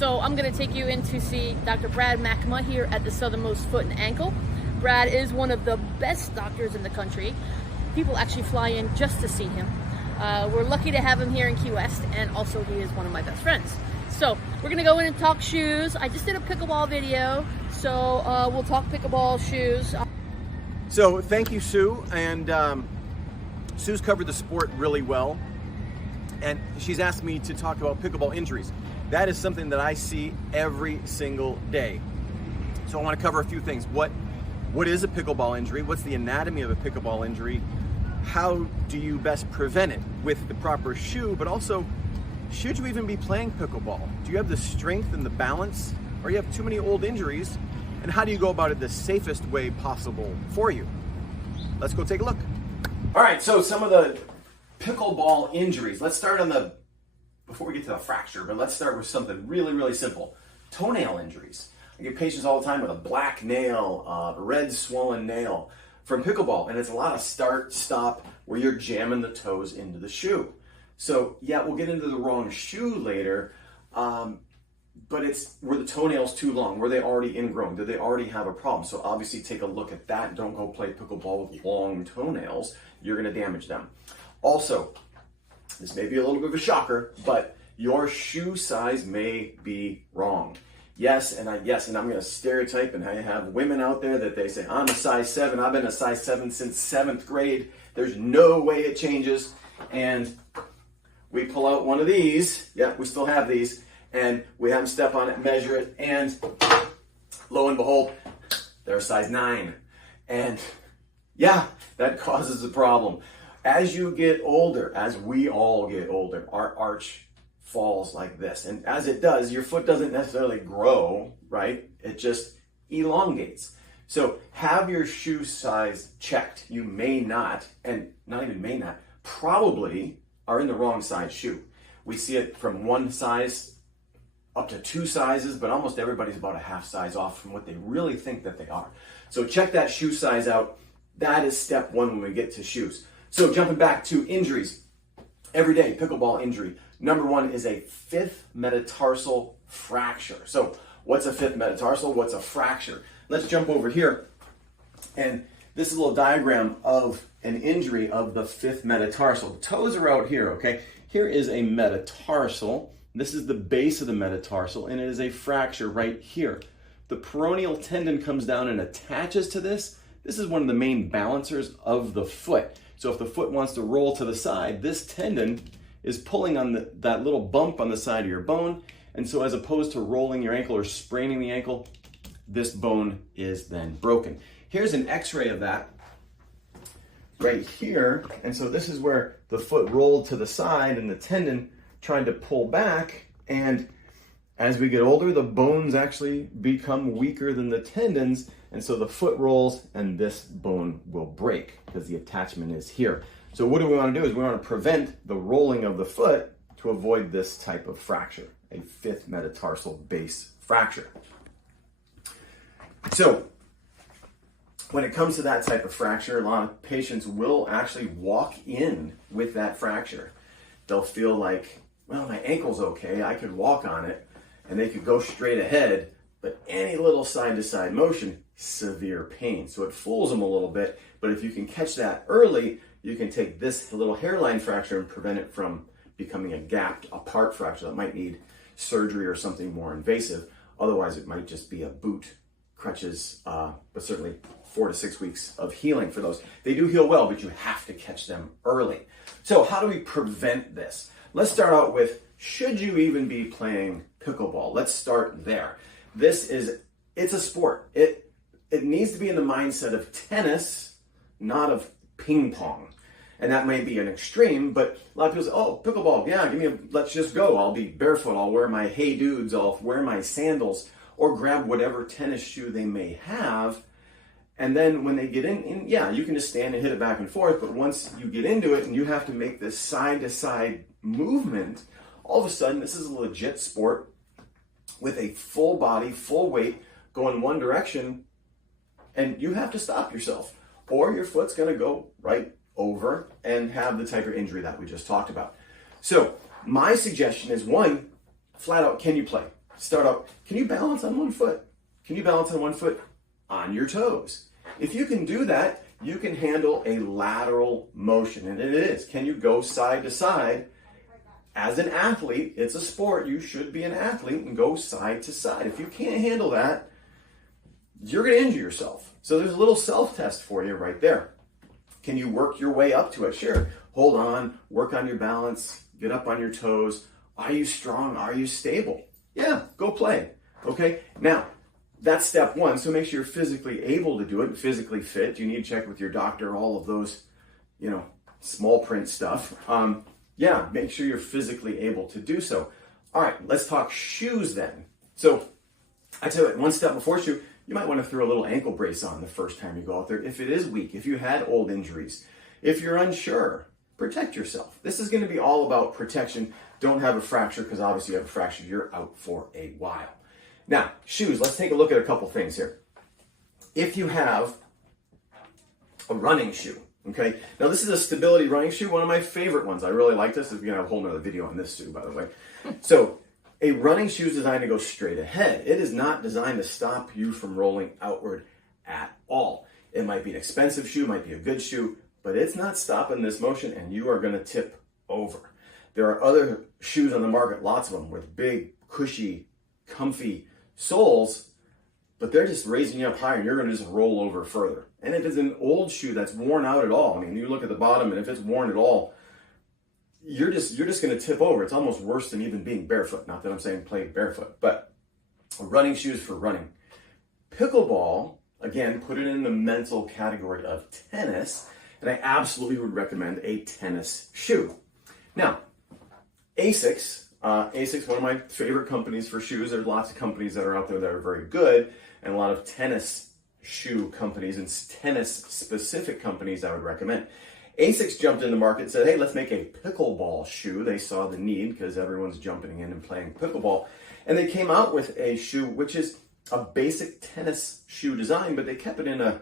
So I'm going to take you in to see Dr. Brad Makimaa here at the Southernmost Foot and Ankle. Brad is one of the best doctors in the country. People actually fly in just to see him. We're lucky to have him here in Key West, and also he is one of my best friends. So we're going to go in and talk shoes. I just did a pickleball video, so we'll talk pickleball shoes. So thank you, Sue. And Sue's covered the sport really well. And she's asked me to talk about pickleball injuries. That is something that I see every single day. So I want to cover a few things. What is a pickleball injury? What's the anatomy of a pickleball injury? How do you best prevent it with the proper shoe? But also, should you even be playing pickleball? Do you have the strength and the balance? Or you have too many old injuries? And how do you go about it the safest way possible for you? Let's go take a look. All right, so some of the pickleball injuries. Let's start before we get to the fracture, but let's start with something really, really simple. Toenail injuries. I get patients all the time with a black nail, a red swollen nail from pickleball, and it's a lot of start, stop, where you're jamming the toes into the shoe. So yeah, we'll get into the wrong shoe later, but it's were the toenails too long? Were they already ingrown? Did they already have a problem? So obviously take a look at that. Don't go play pickleball with long toenails. You're gonna damage them. Also, this may be a little bit of a shocker, but your shoe size may be wrong. Yes, and I'm going to stereotype, and I have women out there that they say, I'm a size 7, I've been a size 7 since 7th grade, there's no way it changes, and we pull out one of these, yeah, we still have these, and we have them step on it, measure it, and lo and behold, they're a size 9. And yeah, that causes a problem. As you get older, as we all get older, our arch falls like this. And as it does, your foot doesn't necessarily grow, right? It just elongates. So have your shoe size checked. You may not, and not even may not, probably are in the wrong size shoe. We see it from one size up to 2 sizes, but almost everybody's about a half size off from what they really think that they are. So check that shoe size out. That is step 1 when we get to shoes. So jumping back to injuries, everyday pickleball injury. Number 1 is a 5th metatarsal fracture. So what's a 5th metatarsal? What's a fracture? Let's jump over here. And this is a little diagram of an injury of the 5th metatarsal. The toes are out here, okay? Here is a metatarsal. This is the base of the metatarsal, and it is a fracture right here. The peroneal tendon comes down and attaches to this. This is one of the main balancers of the foot. So if the foot wants to roll to the side, this tendon is pulling on that little bump on the side of your bone. And so as opposed to rolling your ankle or spraining the ankle, this bone is then broken. Here's an x-ray of that right here. And so this is where the foot rolled to the side and the tendon tried to pull back. And as we get older, the bones actually become weaker than the tendons. And so the foot rolls and this bone will break because the attachment is here. So what do we want to do is we want to prevent the rolling of the foot to avoid this type of fracture, a 5th metatarsal base fracture. So when it comes to that type of fracture, a lot of patients will actually walk in with that fracture. They'll feel like, well, my ankle's okay, I could walk on it, and they could go straight ahead, but any little side-to-side motion, severe pain. So it fools them a little bit, but if you can catch that early, you can take this little hairline fracture and prevent it from becoming a gapped apart fracture that might need surgery or something more invasive. Otherwise, it might just be a boot, crutches, but certainly 4 to 6 weeks of healing for those. They do heal well, but you have to catch them early. So how do we prevent this? Let's start out with, should you even be playing pickleball? Let's start there. It's a sport. It needs to be in the mindset of tennis, not of ping pong. And that may be an extreme, but a lot of people say, oh, pickleball, yeah, let's just go. I'll be barefoot, I'll wear my Hey Dudes, I'll wear my sandals, or grab whatever tennis shoe they may have. And then when they get in, yeah, you can just stand and hit it back and forth, but once you get into it and you have to make this side-to-side movement, all of a sudden, this is a legit sport with a full body, full weight, going one direction, and you have to stop yourself, or your foot's gonna go right over and have the type of injury that we just talked about. So my suggestion is, one, flat out, can you play? start up. Can you balance on one foot? Can you balance on one foot on your toes? If you can do that, you can handle a lateral motion. And it is. Can you go side to side? As an athlete, it's a sport. You should be an athlete and go side to side. If you can't handle that, you're going to injure yourself. So there's a little self-test for you right there. Can you work your way up to it? Sure. Hold on, work on your balance, get up on your toes. Are you strong? Are you stable? Yeah, go play. Okay. Now, that's step one. So make sure you're physically able to do it and physically fit. You need to check with your doctor, all of those, small print stuff. Yeah, make sure you're physically able to do so. All right, let's talk shoes then. So I tell you what, one step before shoe, you might want to throw a little ankle brace on the first time you go out there. If it is weak, if you had old injuries, if you're unsure, protect yourself. This is going to be all about protection. Don't have a fracture, because obviously you have a fracture, you're out for a while. Now, shoes, let's take a look at a couple things here. If you have a running shoe, okay, now this is a stability running shoe, one of my favorite ones. I really like this. We're going to have a whole nother video on this shoe, by the way. So, a running shoe is designed to go straight ahead. It is not designed to stop you from rolling outward at all. It might be an expensive shoe, might be a good shoe, but it's not stopping this motion, and you are going to tip over. There are other shoes on the market, lots of them, with big, cushy, comfy soles, but they're just raising you up higher, and you're going to just roll over further. And if it's an old shoe that's worn out at all, I mean, you look at the bottom, and if it's worn at all, you're just going to tip over. It's almost worse than even being barefoot. Not that I'm saying play barefoot, but running shoes for running. Pickleball, again, put it in the mental category of tennis, and I absolutely would recommend a tennis shoe. Now, ASICS, one of my favorite companies for shoes. There's lots of companies that are out there that are very good, and a lot of tennis shoe companies and tennis-specific companies I would recommend. ASICS jumped in the market and said, hey, let's make a pickleball shoe. They saw the need because everyone's jumping in and playing pickleball. And they came out with a shoe which is a basic tennis shoe design, but they kept it in a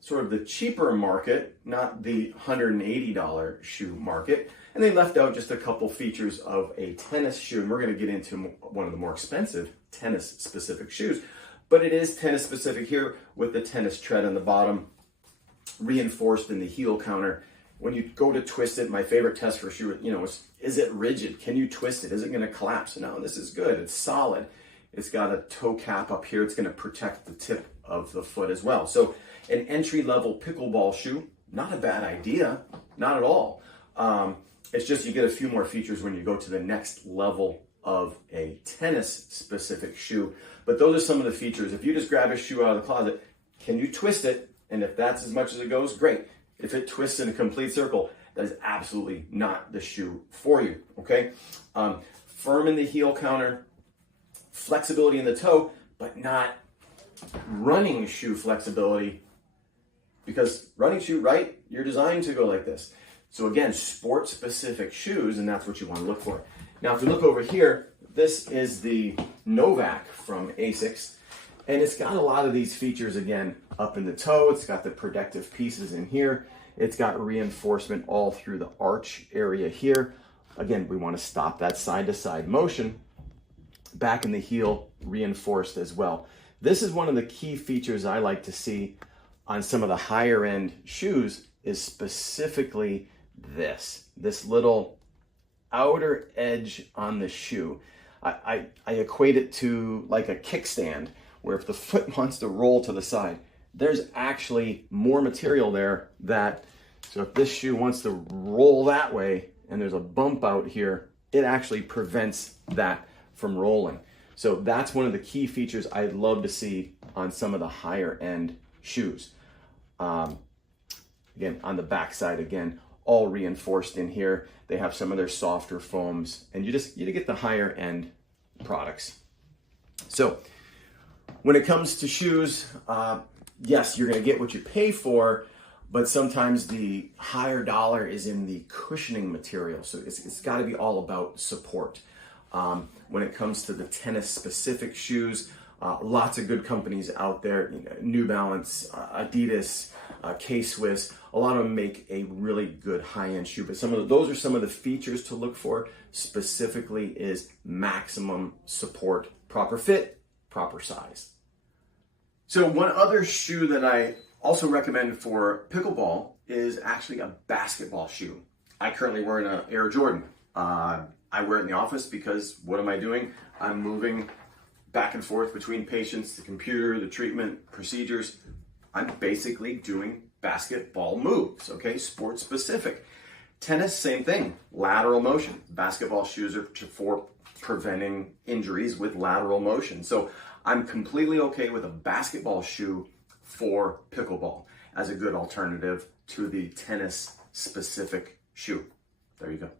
sort of the cheaper market, not the $180 shoe market. And they left out just a couple features of a tennis shoe. And we're going to get into one of the more expensive tennis-specific shoes. But it is tennis-specific here with the tennis tread on the bottom, reinforced in the heel counter. When you go to twist it, my favorite test for a shoe, is it rigid? Can you twist it? Is it going to collapse? No, this is good. It's solid. It's got a toe cap up here. It's going to protect the tip of the foot as well. So an entry-level pickleball shoe, not a bad idea, not at all. It's just you get a few more features when you go to the next level of a tennis-specific shoe. But those are some of the features. If you just grab a shoe out of the closet, can you twist it? And if that's as much as it goes, great. If it twists in a complete circle, that is absolutely not the shoe for you, okay? Firm in the heel counter, flexibility in the toe, but not running shoe flexibility, because running shoe, right, you're designed to go like this. So again, sport-specific shoes, and that's what you want to look for. Now, if you look over here, this is the Novak from ASICS. And it's got a lot of these features, again, up in the toe. It's got the protective pieces in here. It's got reinforcement all through the arch area here. Again, we want to stop that side-to-side motion. Back in the heel, reinforced as well. This is one of the key features I like to see on some of the higher-end shoes, is specifically this little outer edge on the shoe. I equate it to like a kickstand, where if the foot wants to roll to the side, there's actually more material there so if this shoe wants to roll that way and there's a bump out here, it actually prevents that from rolling. So that's one of the key features I'd love to see on some of the higher end shoes. Again, on the back side, again, all reinforced in here. They have some of their softer foams, and you get the higher end products. So when it comes to shoes, yes, you're going to get what you pay for, but sometimes the higher dollar is in the cushioning material. So it's got to be all about support. When it comes to the tennis-specific shoes, lots of good companies out there, New Balance, Adidas, K-Swiss, a lot of them make a really good high-end shoe, but those are some of the features to look for. Specifically is maximum support proper fit, proper size. So one other shoe that I also recommend for pickleball is actually a basketball shoe. I currently wear an Air Jordan. I wear it in the office because what am I doing? I'm moving back and forth between patients, the computer, the treatment, procedures. I'm basically doing basketball moves, okay? Sport specific. Tennis, same thing, lateral motion. Basketball shoes are for preventing injuries with lateral motion. So I'm completely okay with a basketball shoe for pickleball as a good alternative to the tennis specific shoe. There you go.